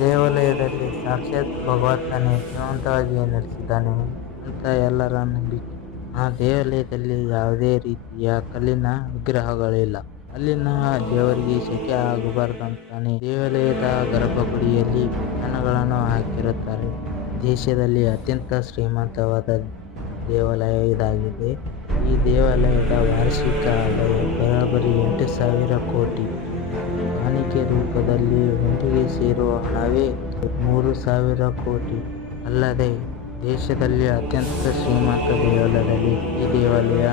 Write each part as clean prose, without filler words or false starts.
ದೇವಾಲಯದಲ್ಲಿ ಸಾಕ್ಷಾತ್ ಭಗವಂತನೇ ಜೀವಂತವಾಗಿ ನೆಲೆಸಿದ್ದಾನೆ ಅಂತ ಎಲ್ಲರ ನಂಬಿಕೆ. ಆ ದೇವಾಲಯದಲ್ಲಿ ಯಾವುದೇ ರೀತಿಯ ಕಲ್ಲಿನ ವಿಗ್ರಹಗಳಿಲ್ಲ. ಅಲ್ಲಿನ ದೇವರಿಗೆ ಸೆಕೆ ಆಗಬಾರದಂತಾನೆ ದೇವಾಲಯದ ಗರ್ಭಗುಡಿಯಲ್ಲಿ ವಿಗ್ರಹಗಳನ್ನು ಹಾಕಿರುತ್ತಾರೆ. ದೇಶದಲ್ಲಿ ಅತ್ಯಂತ ಶ್ರೀಮಂತವಾದ ದೇವಾಲಯ ಇದಾಗಿದೆ. ಈ ದೇವಾಲಯದ ವಾರ್ಷಿಕ ಆದಾಯ ಬರೋಬ್ಬರಿ 8,000 ಕೋಟಿ. ಕಾಣಿಕೆ ರೂಪದಲ್ಲಿ ಹುಂಡಿಗೆ ಸೇರುವ ಹಣವೇ 3,000 ಕೋಟಿ. ಅಲ್ಲದೆ ದೇಶದಲ್ಲಿ ಅತ್ಯಂತ ಶ್ರೀಮಂತ ದೇವಾಲಯದಲ್ಲಿ ಈ ದೇವಾಲಯ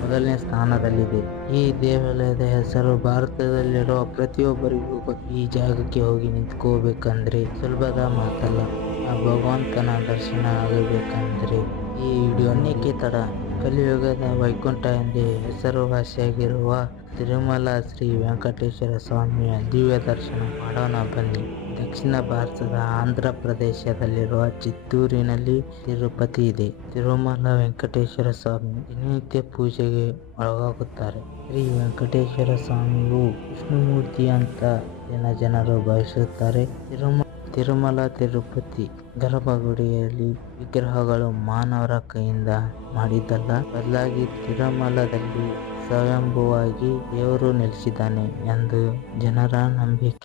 ಮೊದಲನೇ ಸ್ಥಾನದಲ್ಲಿದೆ. ಈ ದೇವಾಲಯದ ಹೆಸರು ಭಾರತದಲ್ಲಿರುವ ಪ್ರತಿಯೊಬ್ಬರಿಗೂ ಗೊತ್ತು. ಈ ಜಾಗಕ್ಕೆ ಹೋಗಿ ನಿಂತ್ಕೋಬೇಕಂದ್ರೆ ಸುಲಭದ ಮಾತಲ್ಲ. ಆ ಭಗವಂತನ ದರ್ಶನ ಆಗಬೇಕಂದ್ರೆ ಈ ವಿಡಿಯೋ ಅನ್ನಕ್ಕೆ ತಡ. ಕಲಿಯುಗದ ವೈಕುಂಠ ಎಂದೇ ಹೆಸರುವಾಸಿಯಾಗಿರುವ ತಿರುಮಲ ಶ್ರೀ ವೆಂಕಟೇಶ್ವರ ಸ್ವಾಮಿಯ ದಿವ್ಯ ದರ್ಶನ ಮಾಡೋಣ ಬನ್ನಿ. ದಕ್ಷಿಣ ಭಾರತದ ಆಂಧ್ರ ಪ್ರದೇಶದಲ್ಲಿರುವ ಚಿತ್ತೂರಿನಲ್ಲಿ ತಿರುಪತಿ ಇದೆ. ತಿರುಮಲ ವೆಂಕಟೇಶ್ವರ ಸ್ವಾಮಿ ದಿನನಿತ್ಯ ಪೂಜೆಗೆ ಒಳಗಾಗುತ್ತಾರೆ. ಶ್ರೀ ವೆಂಕಟೇಶ್ವರ ಸ್ವಾಮಿಯು ವಿಷ್ಣುಮೂರ್ತಿ ಅಂತ ಜನರು ಭಾವಿಸುತ್ತಾರೆ. ತಿರುಮಲ ತಿರುಪತಿ ಗರ್ಭಗುಡಿಯಲ್ಲಿ ವಿಗ್ರಹಗಳು ಮಾನವರ ಕೈಯಿಂದ ಮಾಡಿದ್ದಲ್ಲ, ಬದಲಾಗಿ ತಿರುಮಲದಲ್ಲಿ ಸ್ವಯಂಭೂವಾಗಿ ದೇವರು ನೆಲೆಸಿದ್ದಾನೆ ಎಂದು ಜನರ ನಂಬಿಕೆ.